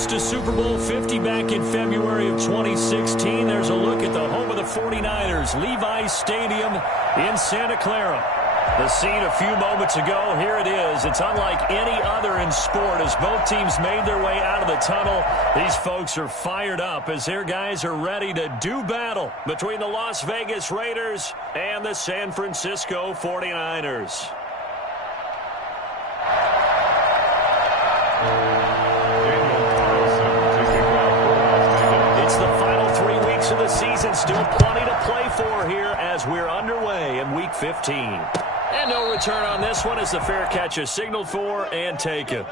host to Super Bowl 50 back in February of 2016. There's a look at the home of the 49ers, Levi's Stadium in Santa Clara. The scene a few moments ago, here it is. It's unlike any other in sport as both teams made their way out of the tunnel. These folks are fired up as their guys are ready to do battle between the Las Vegas Raiders and the San Francisco 49ers. It's the final 3 weeks of the season. Still plenty to play for here as we're underway in Week 15. And no return on this one as the fair catch is signaled for and taken.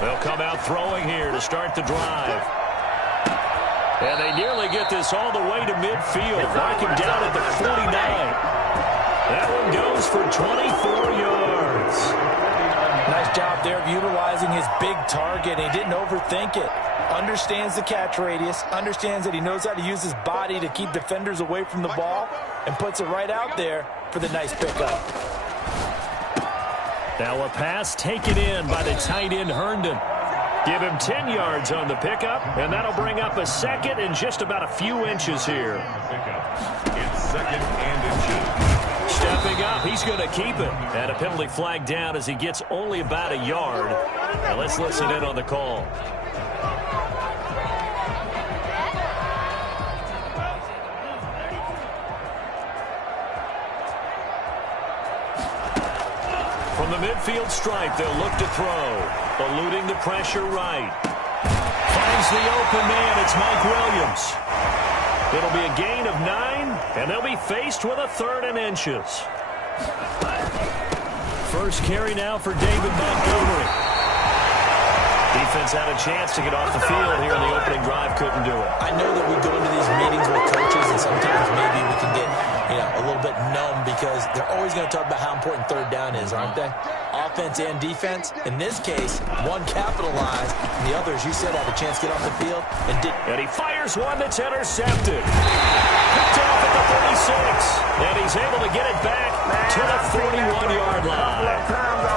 They'll come out throwing here to start the drive. And they nearly get this all the way to midfield. Mark him down at the 49. That one goes for 24 yards. Nice job there of utilizing his big target. He didn't overthink it. Understands the catch radius. Understands that he knows how to use his body to keep defenders away from the ball. And puts it right out there for the nice pickup. Now a pass taken in by the tight end Herndon. Give him 10 yards on the pickup, and that'll bring up a second and just about a few inches here. It's second and inches. Stepping up, he's going to keep it. And a penalty flag down as he gets only about a yard. Now let's listen in on the call. From the midfield stripe, they'll look to throw. Eluding the pressure right. Finds the open man. It's Mike Williams. It'll be a gain of 9, and they'll be faced with a 3rd and inches. First carry now for David Montgomery. Defense had a chance to get off the field here in the opening drive. Couldn't do it. I know that we go into these meetings with coaches, and sometimes maybe we can get a little bit numb because they're always going to talk about how important 3rd down is, aren't they? Offense and defense. In this case, one capitalized, and the other, as you said, had a chance to get off the field and did. And he fires one that's intercepted. Picked off at the 36. And he's able to get it back to the 41-yard line.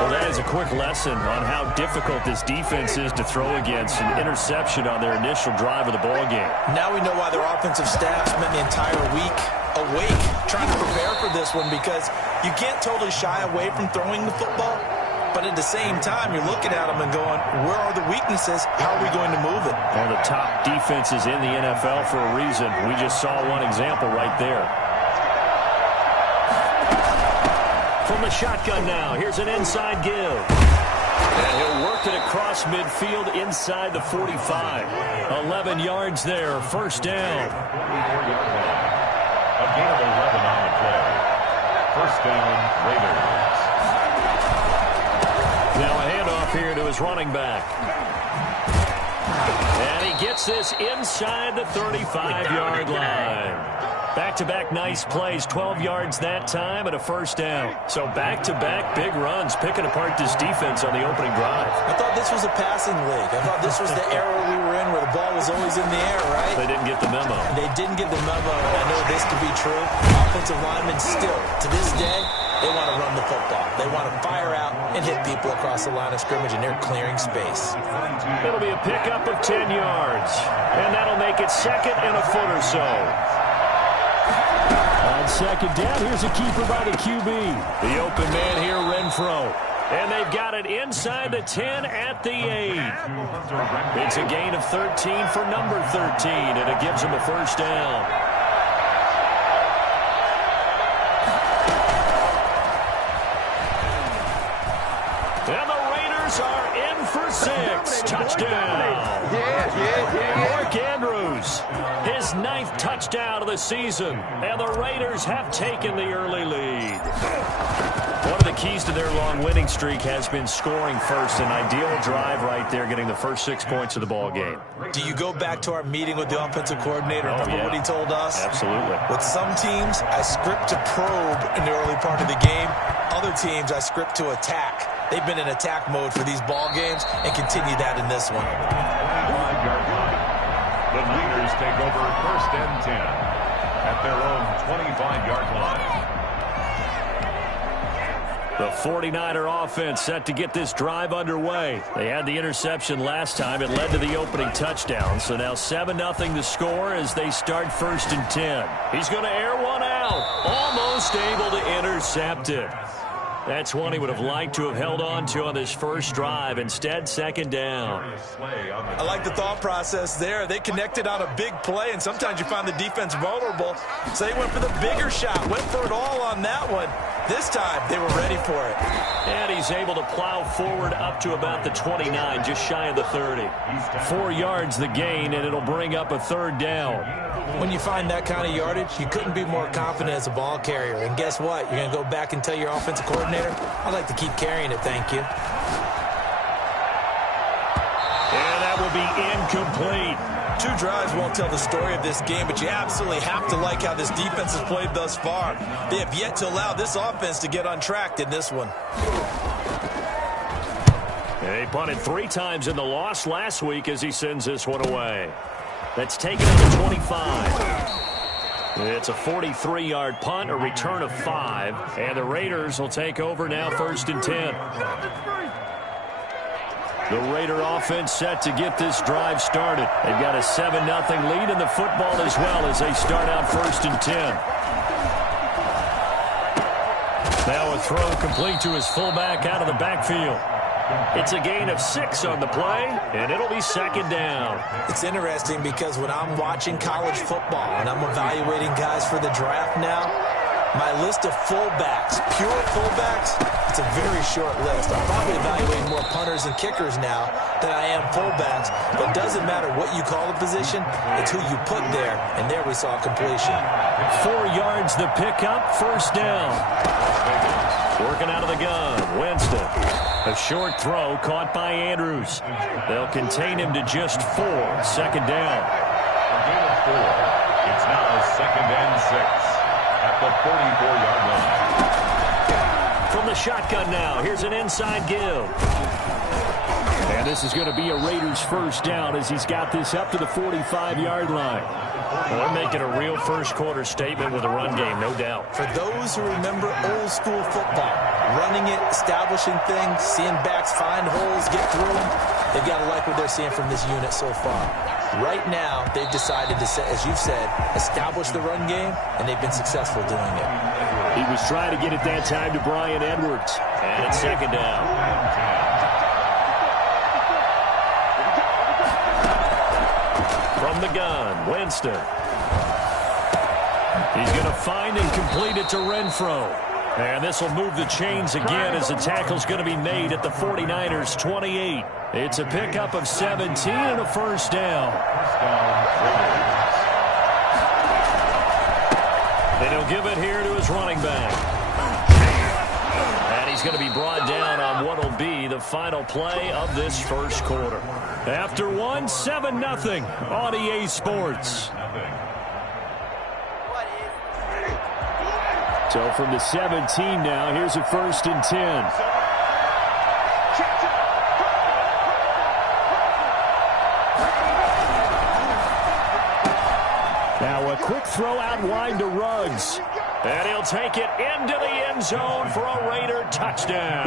Well, that is a quick lesson on how difficult this defense is to throw against. An interception on their initial drive of the ballgame. Now we know why their offensive staff spent the entire week awake trying to prepare for this one, because you can't totally shy away from throwing the football, but at the same time you're looking at them and going, where are the weaknesses? How are we going to move it? One of the top defenses in the NFL for a reason. We just saw one example right there. From the shotgun now, here's an inside give. And he'll work it across midfield inside the 45. 11 yards there, first down. A gain of 11 on the play. First down, Raiders. Now a handoff here to his running back. And he gets this inside the 35-yard line. Back-to-back nice plays, 12 yards that time and a first down. So back-to-back big runs, picking apart this defense on the opening drive. I thought this was a passing league. I thought this was the era we were in where the ball was always in the air, right? They didn't get the memo. They didn't get the memo, and I know this to be true. Offensive linemen still, to this day, they want to run the football. They want to fire out and hit people across the line of scrimmage, and they're clearing space. It'll be a pickup of 10 yards, and that'll make it second and a foot or so. On second down, here's a keeper by the QB. The open man here, Renfro. And they've got it inside the 10 at the 8. It's a gain of 13 for number 13, and it gives them a first down. And the Raiders are in for 6. Touchdown. Mark Andrews, his 9th touchdown of the the season, and the Raiders have taken the early lead. One of the keys to their long winning streak has been scoring first. An ideal drive right there, getting the first 6 points of the ball game. Do you go back to our meeting with the offensive coordinator? Remember what he told us? Absolutely. With some teams, I script to probe in the early part of the game. Other teams, I script to attack. They've been in attack mode for these ball games and continue that in this one. 5-yard line. The leaders take over 1st and 10 at their own 25-yard line. The 49er offense set to get this drive underway. They had the interception last time. It led to the opening touchdown. So now 7-0 to score as they start 1st and 10. He's going to air one out. Almost able to intercept it. That's one he would have liked to have held on to on this first drive. Instead, 2nd down. I like the thought process there. They connected on a big play, and sometimes you find the defense vulnerable. So they went for the bigger shot, went for it all on that one. This time, they were ready for it. And he's able to plow forward up to about the 29, just shy of the 30. 4 yards the gain, and it'll bring up a 3rd down. When you find that kind of yardage, you couldn't be more confident as a ball carrier. And guess what? You're going to go back and tell your offensive coordinator, I'd like to keep carrying it, thank you. And that will be incomplete. 2 drives won't tell the story of this game, but you absolutely have to like how this defense has played thus far. They have yet to allow this offense to get untracked in this one. They punted 3 times in the loss last week as he sends this one away. That's taken at the 25. It's a 43-yard punt, a return of 5, and the Raiders will take over now 1st and 10. The Raider offense set to get this drive started. They've got a 7-0 lead in the football as well as they start out 1st and 10. Now a throw complete to his fullback out of the backfield. It's a gain of 6 on the play, and it'll be 2nd down. It's interesting because when I'm watching college football and I'm evaluating guys for the draft now, my list of fullbacks, pure fullbacks, it's a very short list. I'm probably evaluating more punters and kickers now than I am fullbacks. But it doesn't matter what you call the position, it's who you put there. And there we saw completion. 4 yards the pickup, 1st down. Working out of the gun, Winston. A short throw caught by Andrews. They'll contain him to just 4. 2nd down. A gain of 4. It's now 2nd and 6 at the 44-yard line. From the shotgun now, here's an inside give. And this is going to be a Raiders 1st down as he's got this up to the 45-yard line. Well, they're making a real first-quarter statement with a run game, no doubt. For those who remember old-school football, running it, establishing things, seeing backs find holes, get through them, they've got to like what they're seeing from this unit so far. Right now, they've decided to, as you've said, establish the run game, and they've been successful doing it. He was trying to get it that time to Brian Edwards. And it's 2nd down. From the gun, Winston. He's going to find and complete it to Renfro. And this will move the chains again as the tackle's going to be made at the 49ers' 28. It's a pickup of 17 and a 1st down. And he'll give it here to his running back. And he's going to be brought down on what will be the final play of this first quarter. After 1, 7-0 on EA Sports. So from the 17 now, here's a 1st and 10. Now a quick throw out wide to Ruggs. And he'll take it into the end zone for a Raider touchdown.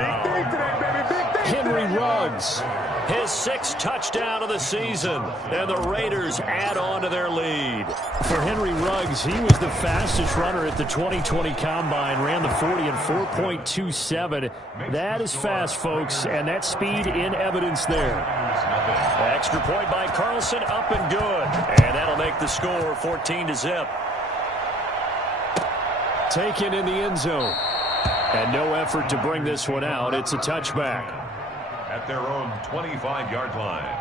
Henry Ruggs, his 6th touchdown of the season, and the Raiders add on to their lead. For Henry Ruggs, he was the fastest runner at the 2020 Combine, ran the 40 in 4.27. That is fast, folks, and that speed in evidence there. Extra point by Carlson, up and good, and that'll make the score 14-0. Taken in the end zone. And no effort to bring this one out. It's a touchback. At their own 25-yard line.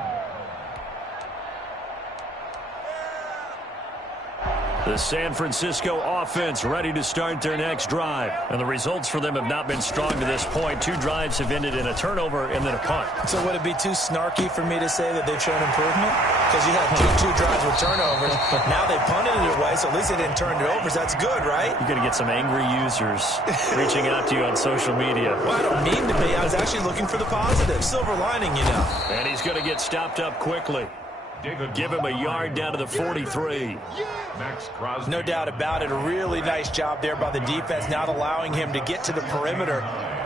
The San Francisco offense ready to start their next drive. And the results for them have not been strong to this point. 2 drives have ended in a turnover and then a punt. So would it be too snarky for me to say that they've shown improvement? Because you had two drives with turnovers. Now they punted it away, so at least they didn't turn it over. So that's good, right? You're going to get some angry users reaching out to you on social media. Well, I don't mean to be. I was actually looking for the positive. Silver lining, you know. And he's going to get stopped up quickly. Give him a yard down to the 43. No doubt about it. A really nice job there by the defense, not allowing him to get to the perimeter.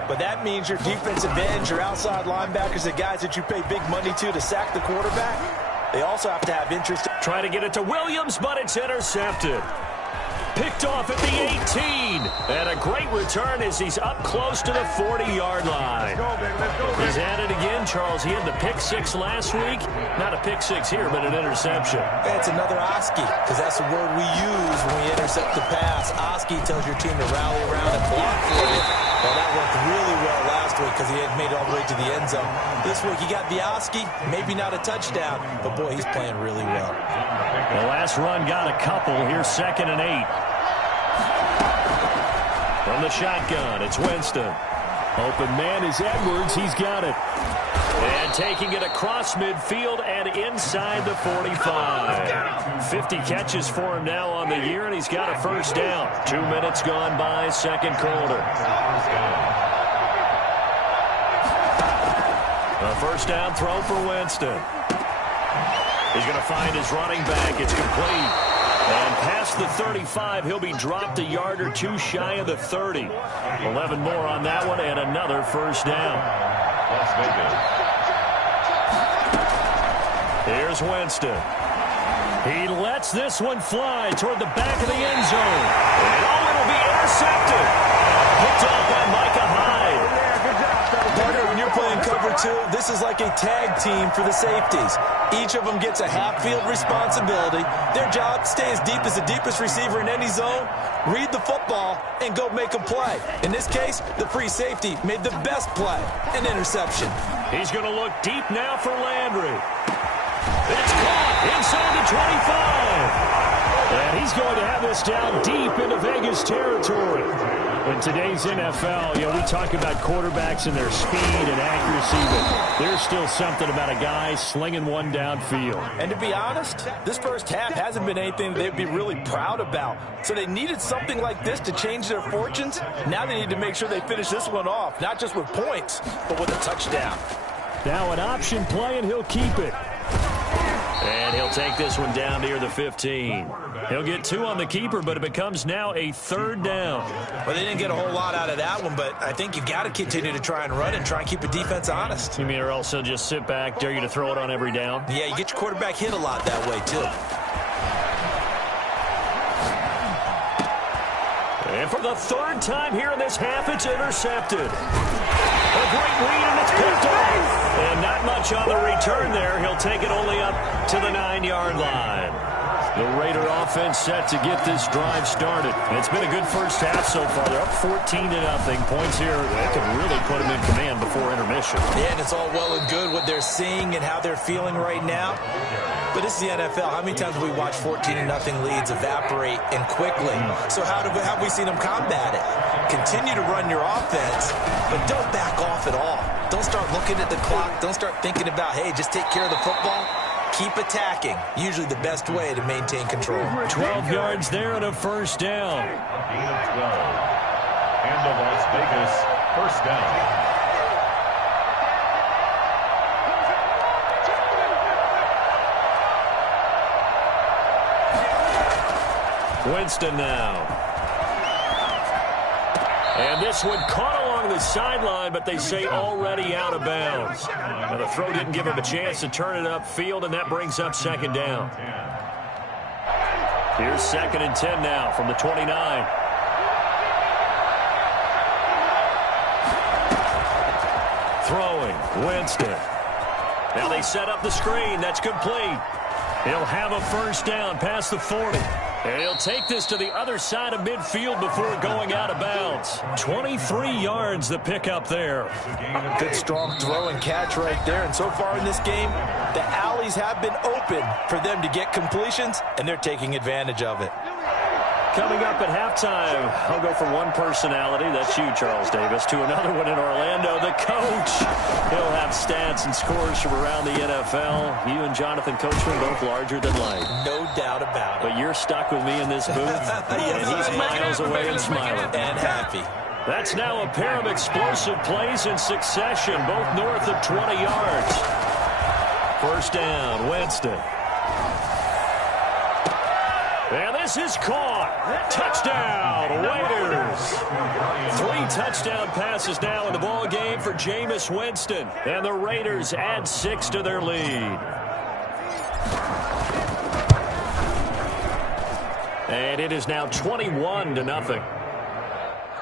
But that means your defensive ends, your outside linebackers, the guys that you pay big money to sack the quarterback, they also have to have interest. Try to get it to Williams, but it's intercepted. Picked off at the 18. And a great return as he's up close to the 40-yard line. He's at it again, Charles. He had the pick 6 last week. Not a pick 6 here, but an interception. That's another Oski, because that's the word we use when we intercept the pass. Oski tells your team to rally around and block for you. Well, that worked really well last week because he had made it all the way to the end zone. This week he got the Oski, maybe not a touchdown, but boy, he's playing really well. The last run got a couple. Here's 2nd and 8. From the shotgun, it's Winston. Open man is Edwards. He's got it. And taking it across midfield and inside the 45. 50 catches for him now on the year, and he's got a first down. 2 minutes gone by, second quarter. A first down throw for Winston. He's going to find his running back. It's complete. And past the 35, he'll be dropped a yard or 2 shy of the 30. 11 more on that one, and another first down. Here's Winston. He lets this one fly toward the back of the end zone. And it'll be intercepted. Picked off by Micah Hyde. Partner, when you're playing cover 2, this is like a tag team for the safeties. Each of them gets a half-field responsibility. Their job, stay as deep as the deepest receiver in any zone, read the football, and go make a play. In this case, the free safety made the best play, an interception. He's going to look deep now for Landry. It's caught inside the 25. And he's going to have this down deep into Vegas territory. In today's NFL, we talk about quarterbacks and their speed and accuracy, but there's still something about a guy slinging one downfield. And to be honest, this first half hasn't been anything they'd be really proud about. So they needed something like this to change their fortunes. Now they need to make sure they finish this one off, not just with points, but with a touchdown. Now an option play, and he'll keep it. And he'll take this one down near the 15. He'll get 2 on the keeper, but it becomes now a 3rd down. Well, they didn't get a whole lot out of that one, but I think you've got to continue to try and run and try and keep the defense honest. You mean or also just sit back, dare you to throw it on every down? Yeah, you get your quarterback hit a lot that way, too. And for the 3rd time here in this half, it's intercepted. A great read, and it's picked off. And not much on the return there. He'll take it only up to the 9-yard line. The Raider offense set to get this drive started. And it's been a good first half so far. They're up 14-0. Points here that could really put them in command before intermission. Yeah, and it's all well and good what they're seeing and how they're feeling right now. But this is the NFL. How many times have we watched 14-0 leads evaporate and quickly? So how have we seen them combat it? Continue to run your offense, but don't back off at all. Don't start looking at the clock. Don't start thinking about, hey, just take care of the football. Keep attacking. Usually the best way to maintain control. 12 yards there and a first down. Gain of 12. And the Las Vegas first down. Winston now. And this one caught along the sideline, but they say already out of bounds. Now the throw didn't give him a chance to turn it upfield, and that brings up 2nd down. Here's 2nd and 10 now from the 29. Throwing, Winston. Now they set up the screen. That's complete. He'll have a first down past the 40. And he'll take this to the other side of midfield before going out of bounds. 23 yards the pickup there. Good strong throw and catch right there. And so far in this game, the alleys have been open for them to get completions, and they're taking advantage of it. Coming up at halftime, I'll go from one personality, that's you, Charles Davis, to another one in Orlando, the coach. He'll have stats and scores from around the NFL. You and Jonathan Coachman both larger than life. No doubt about it. But you're stuck with me in this booth, and he's miles away and smiling. And happy. That's now a pair of explosive plays in succession, both north of 20 yards. First down, Winston. And this is caught. Touchdown, Raiders. 3 touchdown passes now in the ball game for Jameis Winston. And the Raiders add 6 to their lead. And it is now 21-0.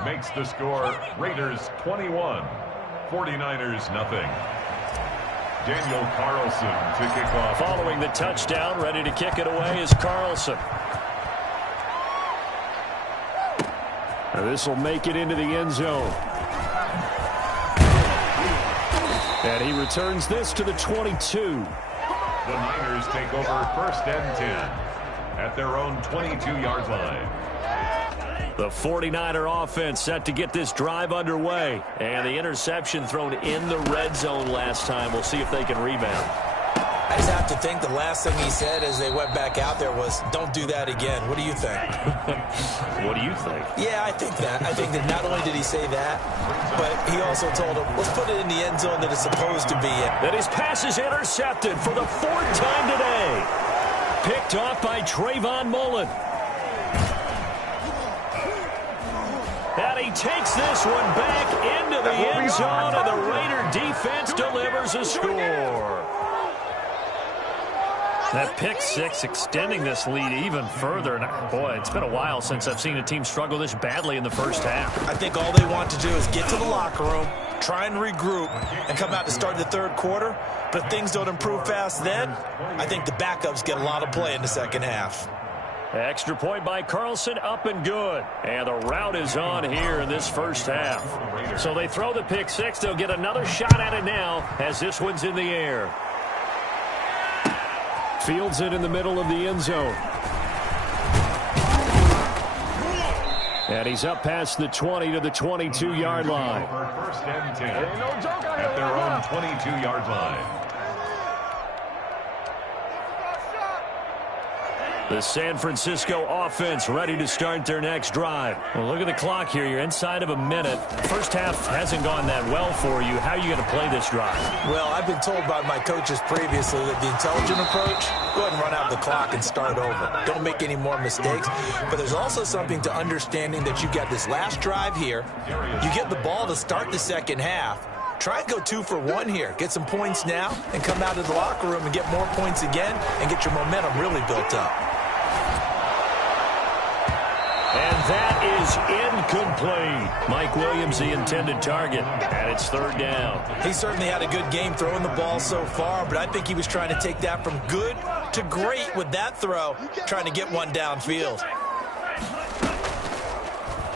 Makes the score Raiders 21, 49ers nothing. Daniel Carlson to kick off. Following the touchdown, ready to kick it away is Carlson. This will make it into the end zone. And he returns this to the 22. The Niners take over first and 10 at their own 22-yard line. The 49er offense set to get this drive underway. And the interception thrown in the red zone last time. We'll see if they can rebound. I just have to think the last thing he said as they went back out there was, don't do that again. What do you think? What do you think? Yeah, I think that. I think that not only did he say that, but he also told him, let's put it in the end zone that it's supposed to be in. That his pass is intercepted for the 4th time today. Picked off by Trayvon Mullen. And he takes this one back into the end zone, and the Raider defense delivers a score. That pick six extending this lead even further. And boy, it's been a while since I've seen a team struggle this badly in the first half. I think all they want to do is get to the locker room, try and regroup, and come out to start the third quarter. But if things don't improve fast then, I think the backups get a lot of play in the second half. Extra point by Carlson, up and good. And the route is on here in this first half. So they throw the pick six. They'll get another shot at it now as this one's in the air. Fields it in the middle of the end zone. And he's up past the 20 to the 22-yard line. First and 10 at their own 22-yard line. The San Francisco offense ready to start their next drive. Well, look at the clock here. You're inside of a minute. First half hasn't gone that well for you. How are you going to play this drive? Well, I've been told by my coaches previously that the intelligent approach, go ahead and run out the clock and start over. Don't make any more mistakes. But there's also something to understanding that you got this last drive here. You get the ball to start the second half. Try and go 2 for 1 here. Get some points now and come out of the locker room and get more points again and get your momentum really built up. And that is incomplete. Mike Williams, the intended target, and it's third down. He certainly had a good game throwing the ball so far, but I think he was trying to take that from good to great with that throw, trying to get one downfield.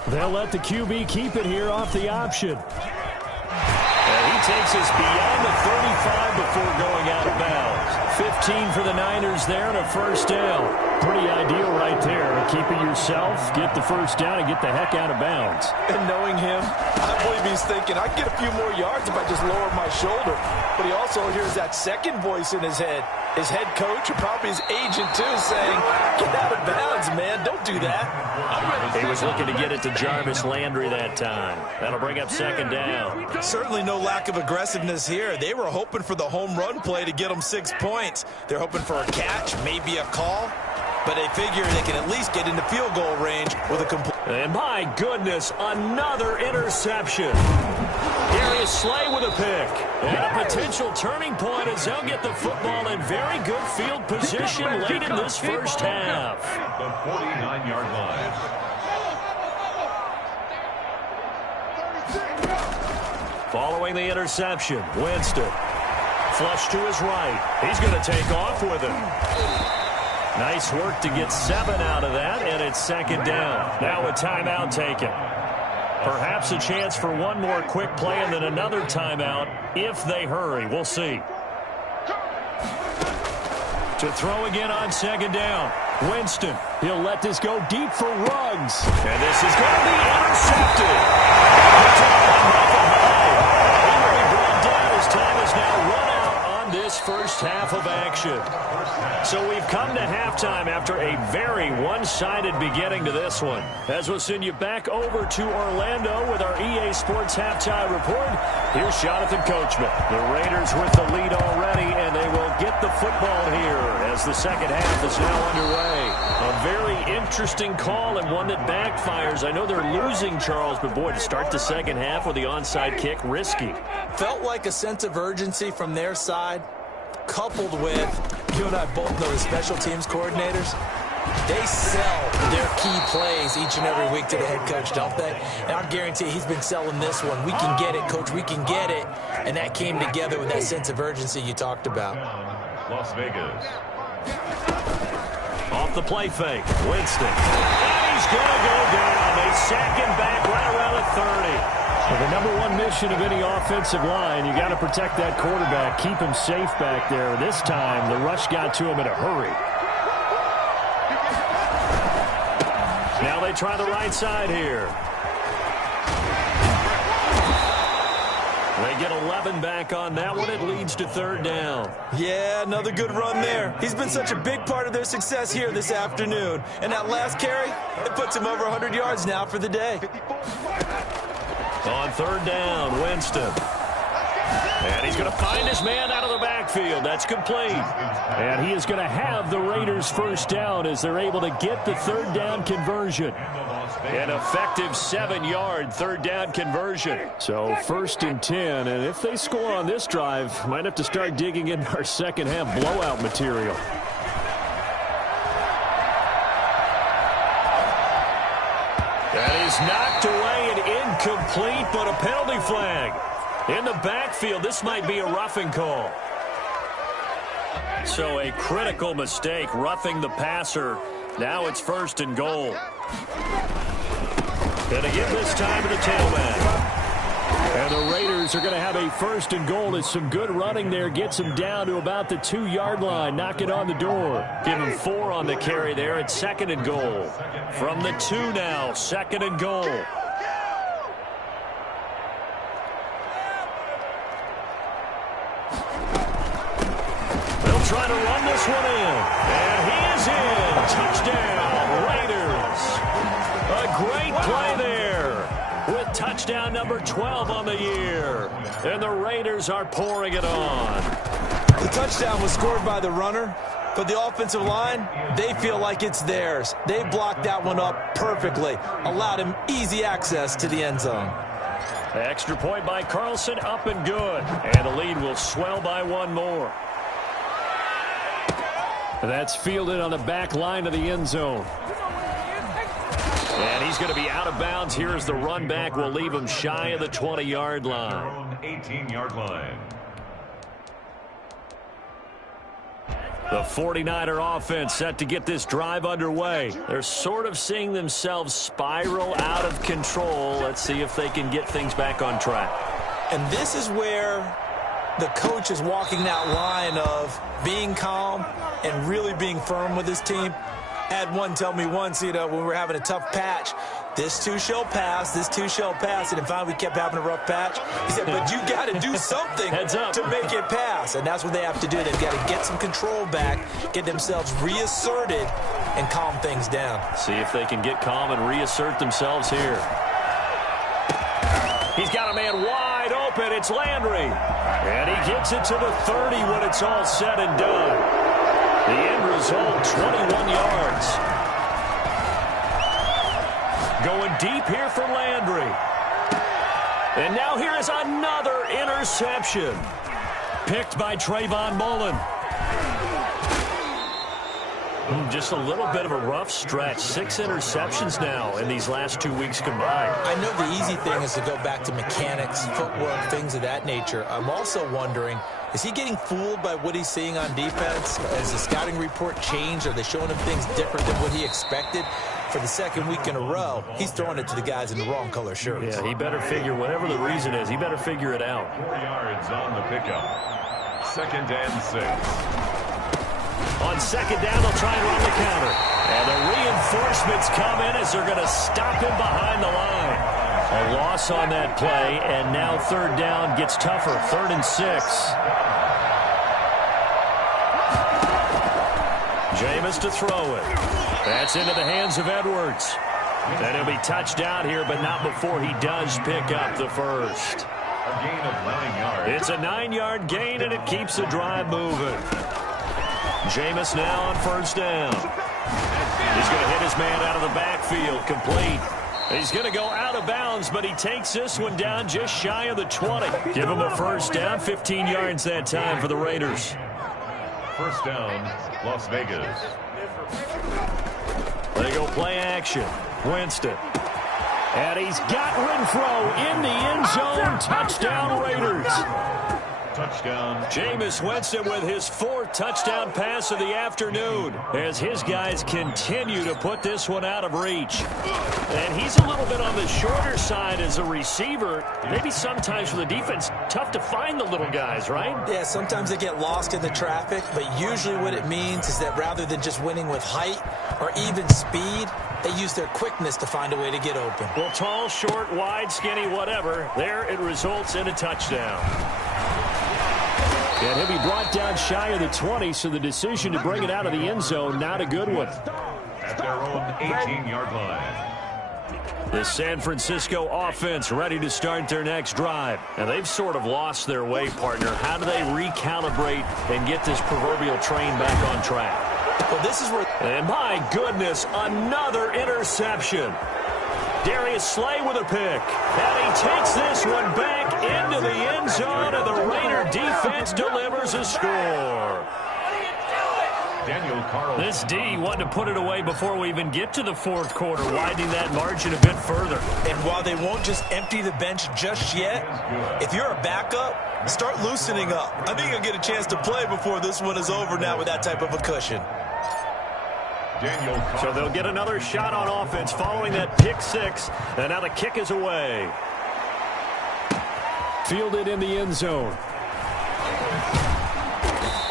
They'll let the QB keep it here off the option. And he takes us beyond the 35 before going out of bounds. 15 for the Niners there and a first down. Pretty ideal right there. Keep it yourself, get the first down, and get the heck out of bounds. And knowing him, I believe he's thinking, I can get a few more yards if I just lower my shoulder. But he also hears that second voice in his head. His head coach, and probably his agent too, saying, get out of bounds, man. Don't do that. He was looking to get it to Jarvis Landry that time. That'll bring up second down. Certainly no lack of aggressiveness here. They were hoping for the home run play to get them 6 points. They're hoping for a catch, maybe a call. But they figure they can at least get into field goal range with a complete. And my goodness, another interception. Darius Slay with a pick. And a potential turning point as they'll get the football in very good field position late in this first half. The 49-yard line. Following the interception, Winston. Flush to his right. He's going to take off with it. Nice work to get 7 out of that, and it's second down. Now a timeout taken. Perhaps a chance for one more quick play and then another timeout if they hurry. We'll see. To throw again on second down. Winston, he'll let this go deep for Ruggs. And this is going to be intercepted. He will be brought down as time is now run out on this first half of action. So we've come to halftime after a very one-sided beginning to this one. As we'll send you back over to Orlando with our EA Sports Halftime Report, here's Jonathan Coachman. The Raiders with the lead already, and they will get the football here as the second half is now underway. A very interesting call and one that backfires. I know they're losing, Charles, but boy, to start the second half with the onside kick, risky. Felt like a sense of urgency from their side, coupled with, you and I both know the special teams coordinators, they sell their key plays each and every week to the head coach, don't they? And I guarantee he's been selling this one. We can get it, coach, we can get it. And that came together with that sense of urgency you talked about. Las Vegas. Off the play fake, Winston. And he's going to go down. They sack him back right around the 30. Well, the number one mission of any offensive line, you got to protect that quarterback, keep him safe back there. This time, the rush got to him in a hurry. Now they try the right side here. They get 11 back on that one. It leads to third down. Yeah, another good run there. He's been such a big part of their success here this afternoon. And that last carry, it puts him over 100 yards now for the day. On third down, Winston. And he's going to find his man out of the backfield. That's complete. And he is going to have the Raiders first down as they're able to get the third down conversion. An effective 7-yard third down conversion. So first and 10. And if they score on this drive, might have to start digging into our second half blowout material. That is knocked away and incomplete, but a penalty flag. In the backfield, this might be a roughing call. So a critical mistake, roughing the passer. Now it's first and goal. Going to give this time to the tailback. And the Raiders are going to have a first and goal. As some good running there gets them down to about the 2-yard line. Knock it on the door. Give him 4 on the carry there at second and goal. From the 2 now, second and goal. They'll try to run this one in. And he is in. Touchdown, Raiders. A great play there with touchdown number 12 on the year. And the Raiders are pouring it on. The touchdown was scored by the runner, but the offensive line, they feel like it's theirs. They blocked that one up perfectly, allowed him easy access to the end zone. Extra point by Carlson, up and good. And the lead will swell by one more. That's fielded on the back line of the end zone. And he's going to be out of bounds here as the run back will leave him shy of the 20-yard line. 18-yard line. The 49er offense set to get this drive underway. They're sort of seeing themselves spiral out of control. Let's see if they can get things back on track. And this is where the coach is walking that line of being calm and really being firm with his team. Had one tell me once, when we were having a tough patch, this too shall pass, this too shall pass. And finally we kept having a rough patch. He said, but you got to do something to make it pass. And that's what they have to do. They've got to get some control back, get themselves reasserted, and calm things down. See if they can get calm and reassert themselves here. He's got a man wide open. It's Landry. And he gets it to the 30 when it's all said and done. The end result, 21 yards. Going deep here for Landry. And now here is another interception. Picked by Trayvon Mullen. Just a little bit of a rough stretch. 6 interceptions now in these last 2 weeks combined. I know the easy thing is to go back to mechanics, footwork, things of that nature. I'm also wondering, is he getting fooled by what he's seeing on defense? Has the scouting report changed? Are they showing him things different than what he expected? For the second week in a row, he's throwing it to the guys in the wrong color shirts. Yeah, he better figure, whatever the reason is, he better figure it out. 4 yards on the pickup. Second and 6. On second down, they'll try and run the counter. And the reinforcements come in as they're going to stop him behind the line. A loss on that play, and now third down gets tougher. 3rd and 6. Jameis to throw it. That's into the hands of Edwards. And he'll be touched out here, but not before he does pick up the first. A gain of 9 yards. It's a 9-yard gain, and it keeps the drive moving. Jameis now on first down. He's going to hit his man out of the backfield, complete. He's going to go out of bounds, but he takes this one down just shy of the 20. Give him a first down, 15 yards that time for the Raiders. First down, Las Vegas. They go play action. Winston. And he's got Renfro in the end zone. Touchdown, Raiders. Touchdown. Jameis Winston with his 4th touchdown pass of the afternoon as his guys continue to put this one out of reach. And he's a little bit on the shorter side as a receiver. Maybe sometimes for the defense, tough to find the little guys, right? Yeah, sometimes they get lost in the traffic, but usually what it means is that rather than just winning with height or even speed, they use their quickness to find a way to get open. Well, tall, short, wide, skinny, whatever. There it results in a touchdown. And he'll be brought down shy of the 20, so the decision to bring it out of the end zone, not a good one. At their own 18-yard line. The San Francisco offense ready to start their next drive. And they've sort of lost their way, partner. How do they recalibrate and get this proverbial train back on track? Well, this is where... And my goodness, another interception. Darius Slay with a pick. And he takes this one back into the end zone, and the Raider defense delivers a score. Daniel Carlson. This D wanted to put it away before we even get to the 4th quarter, widening that margin a bit further. And while they won't just empty the bench just yet, if you're a backup, start loosening up. I think you'll get a chance to play before this one is over now with that type of a cushion. So they'll get another shot on offense following that pick 6, and now the kick is away. Fielded in the end zone.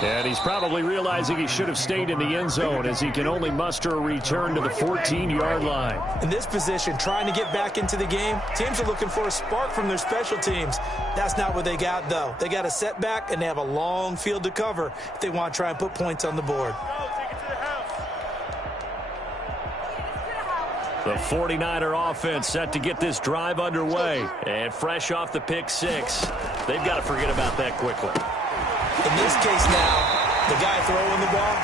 And he's probably realizing he should have stayed in the end zone as he can only muster a return to the 14-yard line. In this position, trying to get back into the game, teams are looking for a spark from their special teams. That's not what they got, though. They got a setback, and they have a long field to cover if they want to try and put points on the board. The 49er offense set to get this drive underway. And fresh off the pick 6, they've got to forget about that quickly. In this case now, the guy throwing the ball,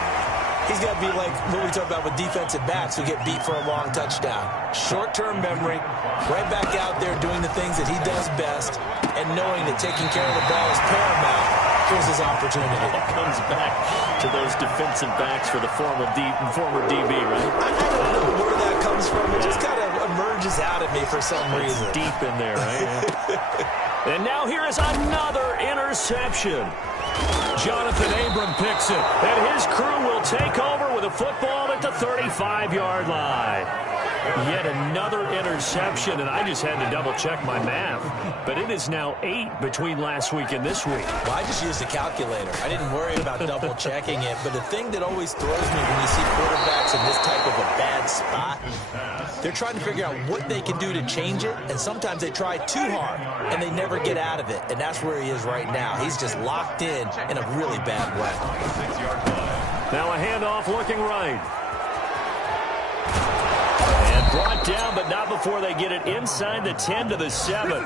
he's got to be like what we talk about with defensive backs who get beat for a long touchdown. Short-term memory, right back out there doing the things that he does best, and knowing that taking care of the ball is paramount. Here's his opportunity. It comes back to those defensive backs for the former DB, right? I don't know where that comes from. It just kind of emerges out at me for some reason. It's deep in there, right? And now here is another interception. Jonathan Abram picks it, and his crew will take over with a football at the 35-yard line. Yet another interception, and I just had to double-check my math. But it is now 8 between last week and this week. Well, I just used a calculator. I didn't worry about double-checking it. But the thing that always throws me when you see quarterbacks in this type of a bad spot, they're trying to figure out what they can do to change it, and sometimes they try too hard, and they never get out of it. And that's where he is right now. He's just locked in a really bad way. Now a handoff looking right. Brought down, but not before they get it inside the 10 to the 7.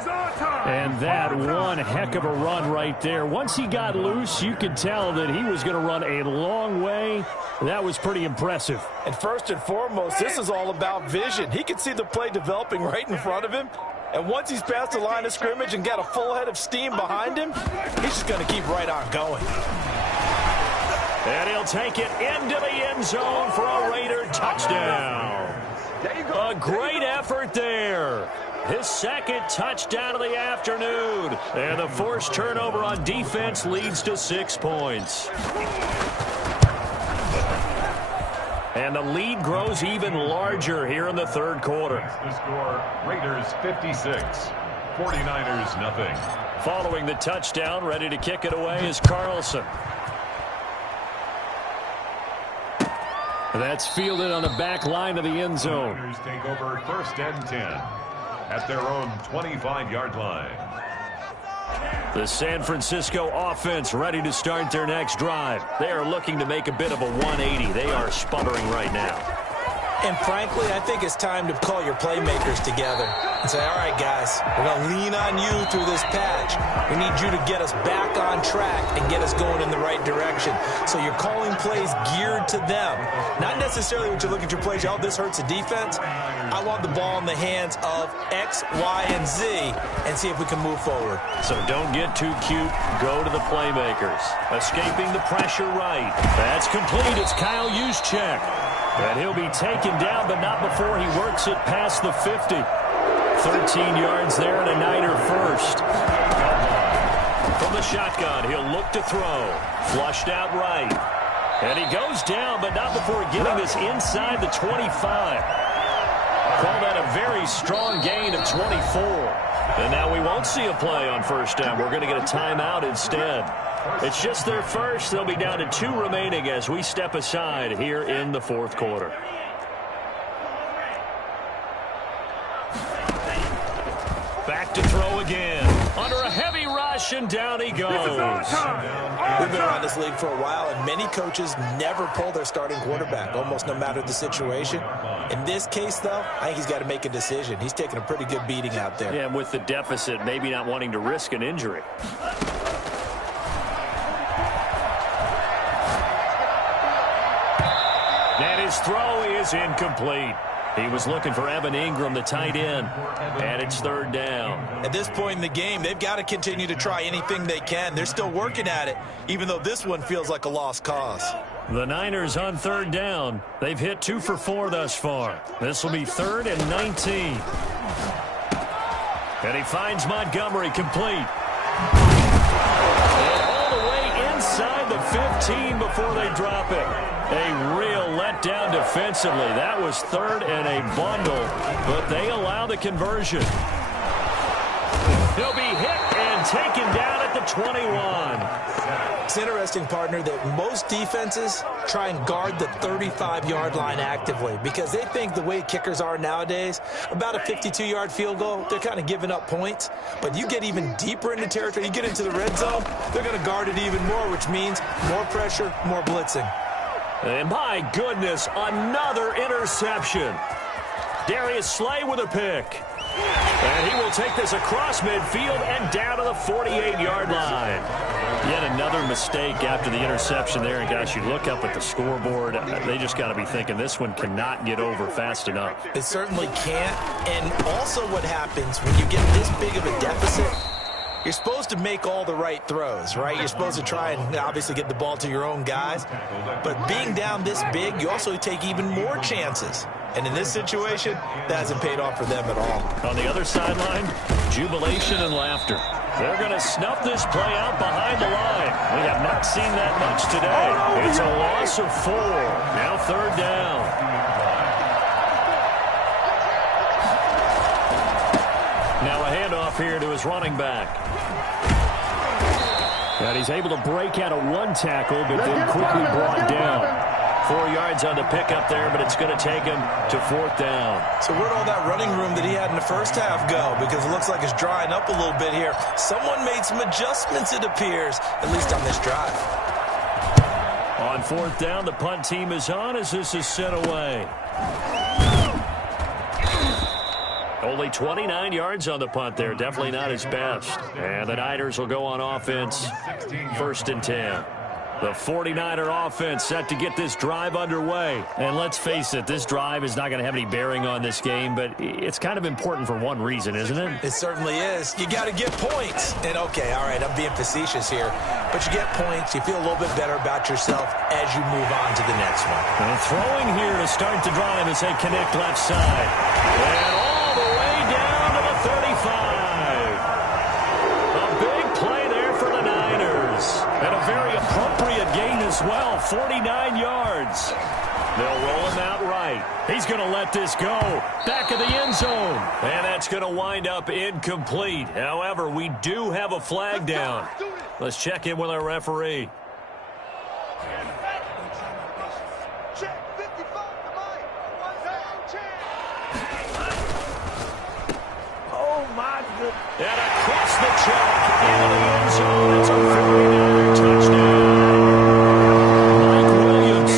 And that one heck of a run right there. Once he got loose, you could tell that he was going to run a long way. That was pretty impressive. And first and foremost, this is all about vision. He could see the play developing right in front of him. And once he's past the line of scrimmage and got a full head of steam behind him, he's just going to keep right on going. And he'll take it into the end zone for a Raider touchdown. A great effort there. His 2nd touchdown of the afternoon. And the forced turnover on defense leads to 6 points. And the lead grows even larger here in the 3rd quarter. The score, Raiders 56, 49ers nothing. Following the touchdown, ready to kick it away is Carlson. That's fielded on the back line of the end zone. Niners take over 1st and 10 at their own 25-yard line. The San Francisco offense ready to start their next drive. They are looking to make a bit of a 180. They are sputtering right now. And frankly, I think it's time to call your playmakers together and say, all right, guys, we're going to lean on you through this patch. We need you to get us back on track and get us going in the right direction. So you're calling plays geared to them. Not necessarily what you look at your plays, oh, this hurts the defense. I want the ball in the hands of X, Y, and Z and see if we can move forward. So don't get too cute. Go to the playmakers. Escaping the pressure right. That's complete. It's Kyle Juszczyk. And he'll be taken down, but not before he works it past the 50. 13 yards there and a Niner first. From the shotgun, he'll look to throw. Flushed out right. And he goes down, but not before getting this inside the 25. Call that a very strong gain of 24. And now we won't see a play on first down. We're going to get a timeout instead. It's just their first. They'll be down to 2 remaining as we step aside here in the 4th quarter. Back to throw again. Under a heavy rush, and down he goes. We've been around this league for a while, and many coaches never pull their starting quarterback, almost no matter the situation. In this case, though, I think he's got to make a decision. He's taking a pretty good beating out there. Yeah, with the deficit, maybe not wanting to risk an injury. And his throw is incomplete. He was looking for Evan Ingram, the tight end, and it's 3rd down. At this point in the game, they've got to continue to try anything they can. They're still working at it, even though this one feels like a lost cause. The Niners on 3rd down. They've hit 2 for 4 thus far. This will be 3rd and 19. And he finds Montgomery complete. And all the way inside the 15 before they drop it. A real letdown defensively. That was 3rd and a bundle, but they allow the conversion. He'll be hit and taken down at the 21. It's interesting, partner, that most defenses try and guard the 35-yard line actively because they think the way kickers are nowadays, about a 52-yard field goal, they're kind of giving up points. But you get even deeper into territory, you get into the red zone, they're going to guard it even more, which means more pressure, more blitzing. And my goodness, another interception. Darius Slay with a pick. And he will take this across midfield and down to the 48-yard line. Yet another mistake after the interception there. And, gosh, you look up at the scoreboard, they just got to be thinking this one cannot get over fast enough. It certainly can't. And also what happens when you get this big of a deficit, you're supposed to make all the right throws, right? You're supposed to try and obviously get the ball to your own guys. But being down this big, you also take even more chances. And in this situation, that hasn't paid off for them at all. On the other sideline, jubilation and laughter. They're going to snuff this play out behind the line. We have not seen that much today. It's a loss of 4. Now 3rd down. Now a handoff here to his running back. And he's able to break out of 1 tackle, but then quickly brought down. 4 yards on the pickup there, but it's going to take him to 4th down. So where'd all that running room that he had in the first half go? Because it looks like it's drying up a little bit here. Someone made some adjustments, it appears, at least on this drive. On 4th down, the punt team is on as this is sent away. Only 29 yards on the punt there. Definitely not his best. And the Niners will go on offense. 1st and 10. The 49er offense set to get this drive underway. And let's face it, this drive is not going to have any bearing on this game, but it's kind of important for one reason, isn't it? It certainly is. You got to get points. And, okay, all right, I'm being facetious here. But you get points, you feel a little bit better about yourself as you move on to the next one. And throwing here to start the drive as they connect left side. And all the way down to the 35. A big play there for the Niners. And a very appropriate gain as well, 49 yards. They'll roll him out right. He's going to let this go. Back of the end zone. And that's going to wind up incomplete. However, we do have a flag down. Let's check in with our referee. And across the chalk into the end zone. It's a 49er touchdown. Mike Williams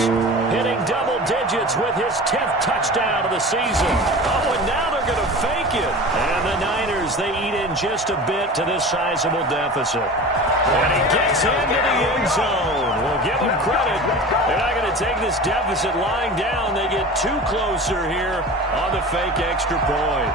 hitting double digits with his 10th touchdown of the season. Oh, and now they're going to fake it. And the Niners, they eat in just a bit to this sizable deficit. And he gets into the end zone. We'll give him credit. They're not going to take this deficit lying down. They get too closer here on the fake extra point.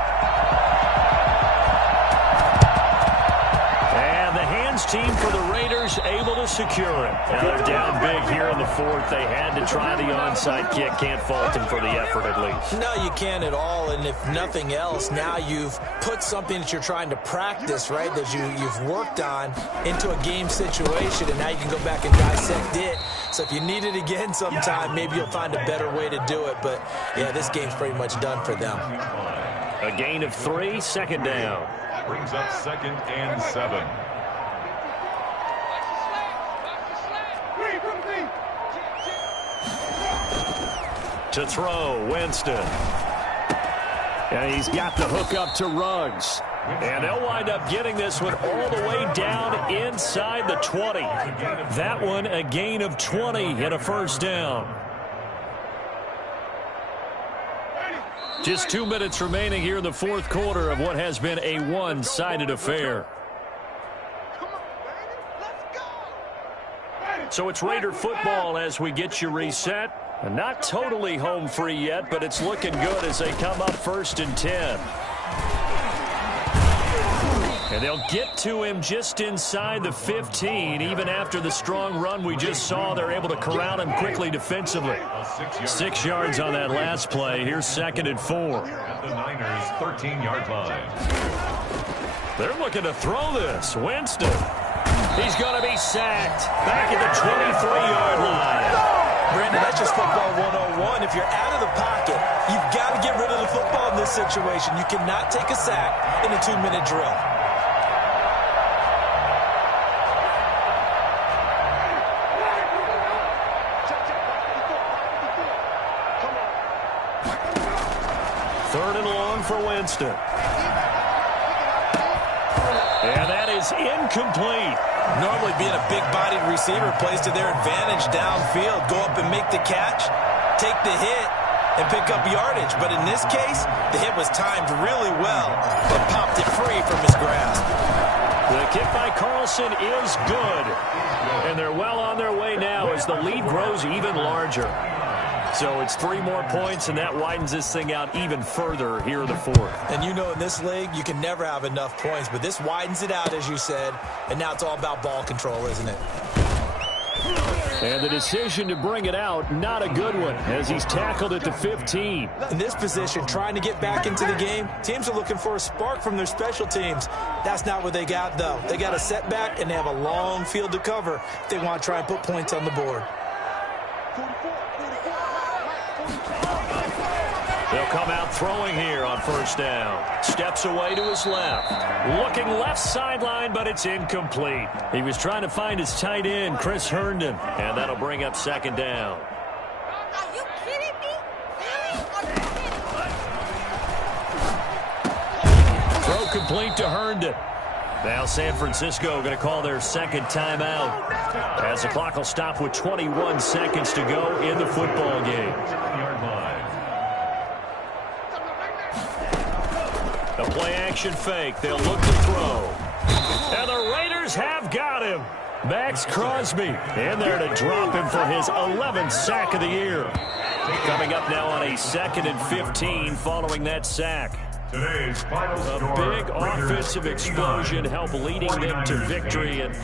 And the hands team for the Raiders able to secure it. Now they're down big here in the fourth. They had to try the onside kick. Can't fault them for the effort at least. No, you can't at all. And if nothing else, now you've put something that you're trying to practice, right, that you've worked on into a game situation, and now you can go back and dissect it. So if you need it again sometime, maybe you'll find a better way to do it. But, yeah, this game's pretty much done for them. A gain of 3, second down. Brings up 2nd and 7. To throw, Winston. And he's got the hook up to Ruggs. And they'll wind up getting this one all the way down inside the 20. That one a gain of 20 and a first down. Just 2 minutes remaining here in the fourth quarter of what has been a one-sided affair. So it's Raider football as we get you reset. Not totally home free yet, but it's looking good as they come up 1st and 10. And they'll get to him just inside the 15. Even after the strong run we just saw, they're able to corral him quickly defensively. 6 yards on that last play. Here's 2nd and 4. At the Niners' 13-yard line. They're looking to throw this. Winston. He's going to be sacked. Back at the 23-yard line. Brandon, that's just football 101. If you're out of the pocket, you've got to get rid of the football in this situation. You cannot take a sack in a 2-minute drill. Third and long for Winston. And that is incomplete. Normally being a big-bodied receiver plays to their advantage downfield. Go up and make the catch, take the hit, and pick up yardage. But in this case, the hit was timed really well, but popped it free from his grasp. The kick by Carlson is good. And they're well on their way now as the lead grows even larger. So it's 3 more points, and that widens this thing out even further here in the fourth. And you know in this league, you can never have enough points, but this widens it out, as you said, and now it's all about ball control, isn't it? And the decision to bring it out, not a good one, as he's tackled at the 15. In this position, trying to get back into the game, teams are looking for a spark from their special teams. That's not what they got, though. They got a setback, and they have a long field to cover if they want to try and put points on the board. They'll come out throwing here on first down. Steps away to his left. Looking left sideline, but it's incomplete. He was trying to find his tight end, Chris Herndon, and that'll bring up 2nd down. Are you kidding me? Throw complete to Herndon. Now San Francisco going to call their 2nd timeout as the clock will stop with 21 seconds to go in the football game. A play-action fake. They'll look to throw. And the Raiders have got him. Max Crosby in there to drop him for his 11th sack of the year. Coming up now on a 2nd and 15 following that sack. Today's final A score, big offensive explosion help leading them to victory. And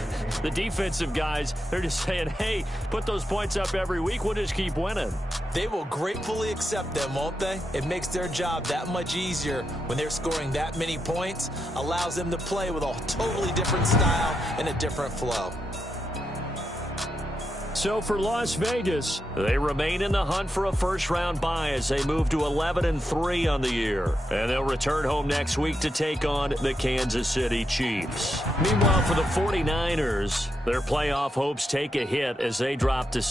the defensive guys, they're just saying, hey, put those points up every week. We'll just keep winning. They will gratefully accept them, won't they? It makes their job that much easier when they're scoring that many points. Allows them to play with a totally different style and a different flow. So for Las Vegas, they remain in the hunt for a first-round bye as they move to 11-3 on the year. And they'll return home next week to take on the Kansas City Chiefs. Meanwhile, for the 49ers, their playoff hopes take a hit as they drop to